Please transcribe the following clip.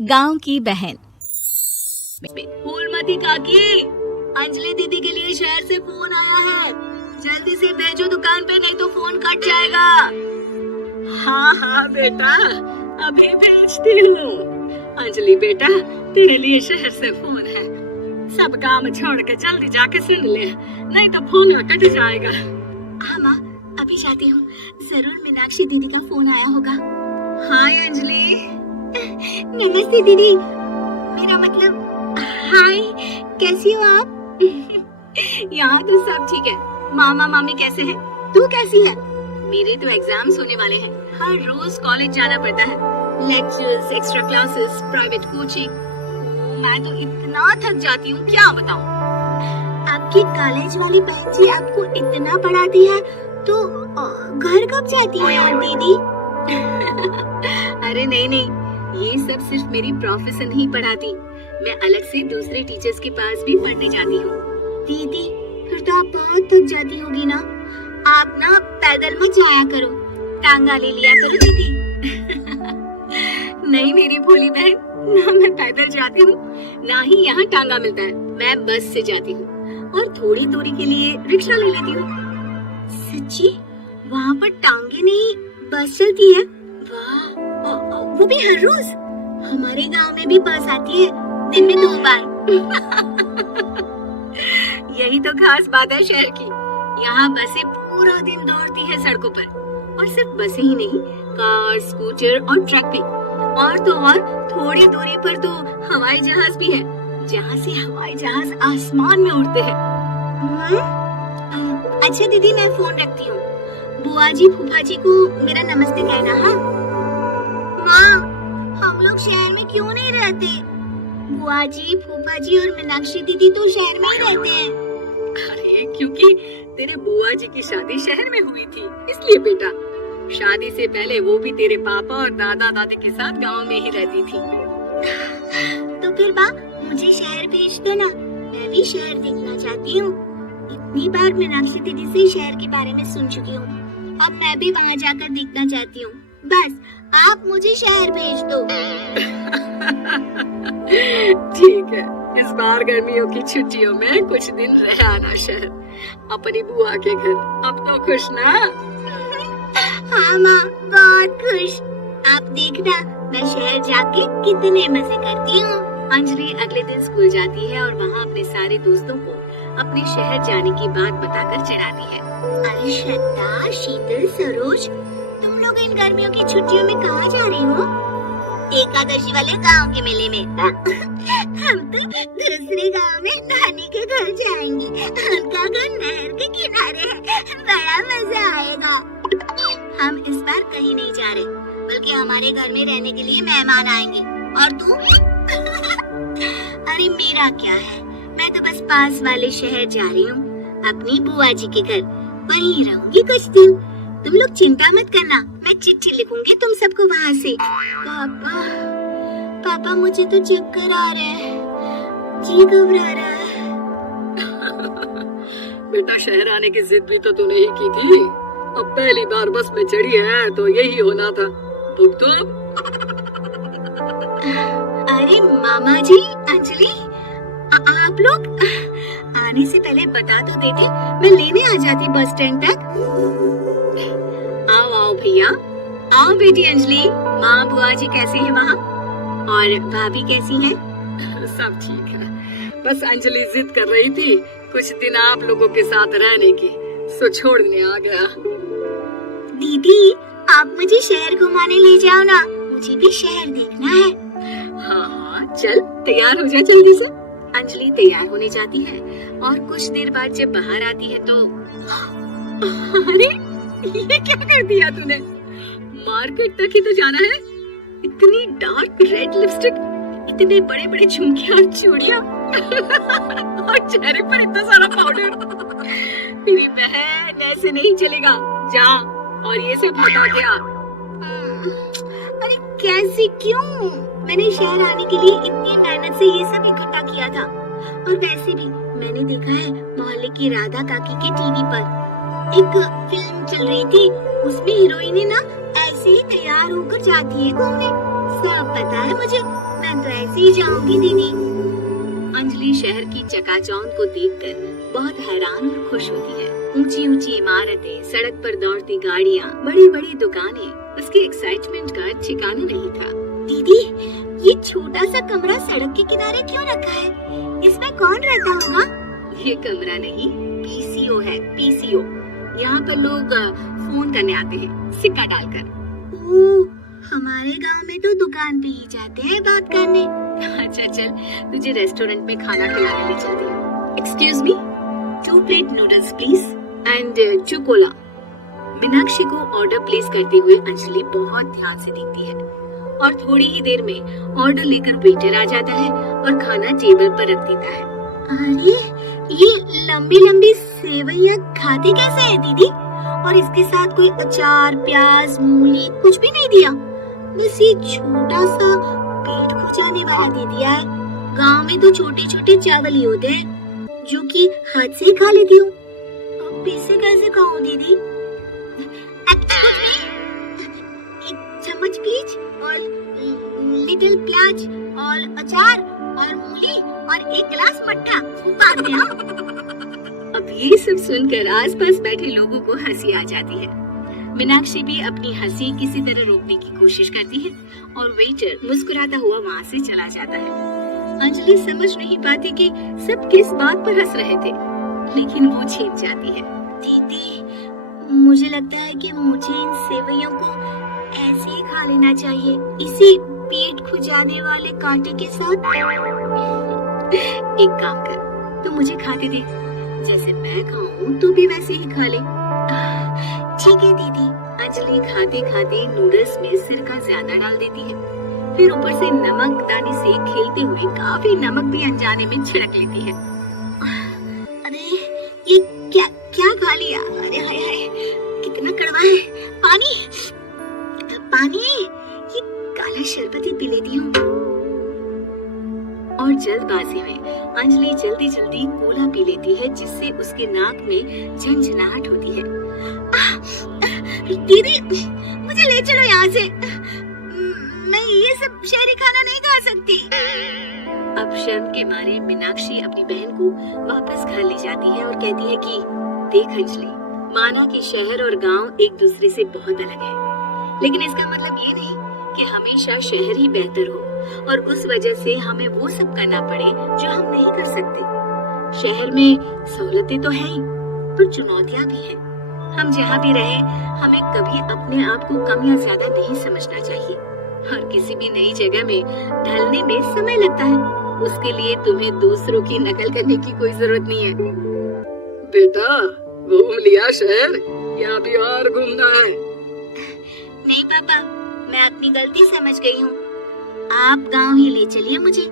गांव की बहन। फूलमती काकी, अंजलि दीदी के लिए शहर से फोन आया है, जल्दी से भेजो दुकान पे, नहीं तो फोन कट जाएगा। हाँ हाँ बेटा, अभी भेजती हूँ। अंजलि बेटा, तेरे लिए शहर से फोन है, सब काम छोड़ के जल्दी जाके सुन ले, नहीं तो फोन कट जाएगा। हाँ माँ, अभी जाती हूँ, जरूर मीनाक्षी दीदी का फोन आया होगा। हाय अंजलि। नमस्ते दीदी, मेरा मतलब हाय, कैसी हो आप? यहाँ तो सब ठीक है। मामा मामी कैसे हैं? तू कैसी है? मेरे तो एग्जाम्स होने वाले हैं, हर रोज कॉलेज जाना पड़ता है, lectures, extra classes, private coaching. मैं तो इतना थक जाती हूँ, क्या बताऊँ। आपकी कॉलेज वाली बहन जी आपको इतना पढ़ाती है, तो घर कब जाती है आप दीदी? अरे नहीं नहीं, ये सब सिर्फ मेरी प्रोफेशन ही पढ़ाती, मैं अलग से दूसरे टीचर्स के पास भी पढ़ने जाती हूँ। दीदी, फिर तो आप बहुत थक जाती होगी ना, आप ना पैदल मत जाया करो, टांगा ले लिया करो दीदी। नहीं मेरी भोली बहन, ना मैं पैदल जाती हूँ, ना ही यहाँ टांगा मिलता है, मैं बस से जाती हूँ और थोड़ी दूरी के लिए रिक्शा ले लेती हूँ। सच्ची? वहाँ पर टांगे नहीं, बस चलती है? वाह, वो भी हर रोज? हमारे गांव में भी बस आती है, दिन में 2 बार। यही तो खास बात है शहर की, यहाँ बसें पूरा दिन दौड़ती है सड़कों पर, और सिर्फ बसें ही नहीं, कार, स्कूटर और ट्रक भी, और तो और थोड़ी दूरी पर तो हवाई जहाज भी है, जहाँ से हवाई जहाज आसमान में उड़ते हैं। अच्छा दीदी, मैं फोन रखती हूँ, बुआ जी फूफा जी को मेरा नमस्ते कहना। हाँ माँ, हम लोग शहर में क्यों नहीं रहते? बुआ जी, फूफा जी और मीनाक्षी दीदी तो शहर में ही रहते हैं। अरे क्योंकि तेरे बुआ जी की शादी शहर में हुई थी, इसलिए बेटा। शादी से पहले वो भी तेरे पापा और दादा दादी के साथ गांव में ही रहती थी। तो फिर माँ, मुझे शहर भेज दो ना, मैं भी शहर देखना चाहती हूँ। इतनी बार मीनाक्षी दीदी से शहर के बारे में सुन चुकी हूँ, अब मैं भी वहाँ जाकर देखना चाहती हूँ। बस आप मुझे शहर भेज दो। ठीक है, इस बार गर्मियों की छुट्टियों में कुछ दिन रह आना शहर, अपनी बुआ के घर। अब तो खुश ना? हाँ माँ, बहुत खुश। आप देखना, मैं शहर जाके कितने मजे करती हूँ। अंजलि अगले दिन स्कूल जाती है और वहाँ अपने सारे दोस्तों को अपने शहर जाने की बात बताकर चिढ़ाती है। अरे श्रद्धा, शीतल, सरोज, तुम लोग इन गर्मियों की छुट्टियों में कहाँ जा रही हो? एकादशी वाले गांव के मेले में। हम तो दूसरे गांव में नानी के घर जाएंगे, उनका घर नहर के किनारे है, बड़ा मजा आएगा। हम इस बार कहीं नहीं जा रहे, बल्कि हमारे घर में रहने के लिए मेहमान आएंगे। और तू? अरे मेरा क्या है, मैं तो बस पास वाले शहर जा रही हूँ, अपनी बुआ जी के घर, वहीं रहूंगी कुछ दिन। तुम लोग चिंता मत करना, मैं चिट्ठी लिखूंगी तुम सबको वहाँ से। पापा, पापा मुझे तो चक्कर आ रहे हैं, जी घबरा रहा है। बेटा, शहर आने की जिद भी तो तूने ही की थी, अब पहली बार बस में चढ़ी है तो यही होना था। तुम अरे मामा जी, अंजलि, आप लोग आने से पहले बता तो देते, मैं लेने आ जाती बस स्टैंड तक। आओ आओ भैया, आओ बेटी अंजलि। माँ बुआ जी कैसी है वहाँ, और भाभी कैसी है? सब ठीक है, बस अंजलि जिद कर रही थी कुछ दिन आप लोगों के साथ रहने की, सो छोड़ने आ गया। दीदी, आप मुझे शहर घुमाने ले जाओ ना, मुझे भी शहर देखना है। हाँ हाँ, चल तैयार हो जा जल्दी से। अंजलि तैयार होने जाती है और कुछ देर बाद जब बाहर आती है तो अरे ये क्या कर दिया तूने? मार्केट तक ही तो जाना है, इतनी डार्क रेड लिपस्टिक, इतने बड़े बड़े झुमके और चूड़ियां और चेहरे पर इतना सारा पाउडर। मेरी बहन, ऐसे नहीं चलेगा, जा और ये सब हटा के आ। अरे कैसे, क्यों? मैंने शहर आने के लिए इतनी मेहनत से ये सब इकट्ठा किया था, और वैसे भी मैंने देखा है मोहल्ले की राधा काकी के टीवी पर एक फिल्म चल रही थी, उसमें हीरोइन ना ऐसे ही तैयार होकर जाती है घूमने, सब पता है मुझे, मैं तो ऐसे ही जाऊंगी दीदी। अंजलि शहर की चकाचौंध को देखकर बहुत हैरान और खुश होती है। ऊंची ऊंची इमारतें, सड़क पर दौड़ती गाड़ियाँ, बड़ी बड़ी दुकानें, उसके एक्साइटमेंट का ठिकाना नहीं था। दीदी, ये छोटा सा कमरा सड़क के किनारे क्यों रखा है? इसमें कौन रहता होगा? ये कमरा नहीं, पीसीओ है, पीसीओ। यहाँ पर लोग फोन करने आते हैं, सिक्का डालकर। ओह, हमारे गांव में तो दुकान पे ही जाते हैं बात करने। अच्छा चल, तुझे रेस्टोरेंट में खाना खिलाने ले चलते हैं। Excuse me, 2 plate noodles please and chocolate. Meenakshi को ऑर्डर प्लेस करते हुए अंजलि बहुत ध्यान से देखती है और थोड़ी ही देर में ऑर्डर लेकर वेटर आ जाता है और खाना टेबल पर रख देता है। अरे, ये लंबी लंबी सेवइयां खाती कैसे है दीदी? और इसके साथ कोई अचार, प्याज, मूली कुछ भी नहीं दिया, बस ये छोटा सा पेट खुजाने वाला दे दिया है। गांव में तो छोटे छोटे चावल ही होते हैं जो कि हाथ से ही खा लेती हूँ। अब इसे कैसे खाऊं दीदी? एक्सक्यूज मी, एक चम्मच प्लीज और लिटिल प्याज और अचार और मूली और एक गिलास मट्ठा बाद में। अब ये सब सुनकर आसपास बैठे लोगों को हंसी आ जाती है। मीनाक्षी भी अपनी हंसी किसी तरह रोकने की कोशिश करती है और वेटर मुस्कुराता हुआ वहाँ से चला जाता है। अंजलि समझ नहीं पाती कि सब किस बात पर हंस रहे थे, लेकिन वो छिप जाती है। दीदी, मुझे लगता है कि मुझे इन सेवइयों को ऐसे ही खा लेना चाहिए, इसी पेट खुजाने वाले कांटे के साथ। एक काम कर, तू मुझे खाते दे, जैसे मैं खाऊं तू भी वैसे ही खा ले। ठीक है दीदी। अंजलि खाते खाते नूडल्स में सिरका ज्यादा डाल देती है, फिर ऊपर से नमक दाने से खेलते हुए काफी नमक भी अनजाने में छिड़क लेती है। अरे ये क्या क्या खा लिया? अरे हाय हाय, कितना कड़वा है। पानी पानी, ये काला शरबत ही पी लेती हूँ। और जल्दबाजी में अंजलि जल्दी जल्दी कोला पी लेती है, जिससे उसके नाक में झंझनाहट होती है। दीदी, मुझे ले चलो यहाँ से, मैं ये सब शहरी खाना नहीं खा सकती। अब शर्म के मारे मीनाक्षी अपनी बहन को वापस घर ले जाती है और कहती है कि देख अंजलि, माना कि शहर और गांव एक दूसरे से बहुत अलग है, लेकिन इसका मतलब ये नहीं कि हमेशा शहर ही बेहतर हो और उस वजह से हमें वो सब करना पड़े जो हम नहीं कर सकते। शहर में सहूलतें तो है ही, पर चुनौतियां भी हैं। हम जहाँ भी रहे, हमें कभी अपने आप को कम या ज्यादा नहीं समझना चाहिए। और किसी भी नई जगह में ढलने में समय लगता है, उसके लिए तुम्हें दूसरों की नकल करने की कोई जरूरत नहीं है। बेटा, घूम लिया शहर या अभी और घूमना है? नहीं पापा, मैं अपनी गलती समझ गई हूँ, आप गांव ही ले चलिए मुझे।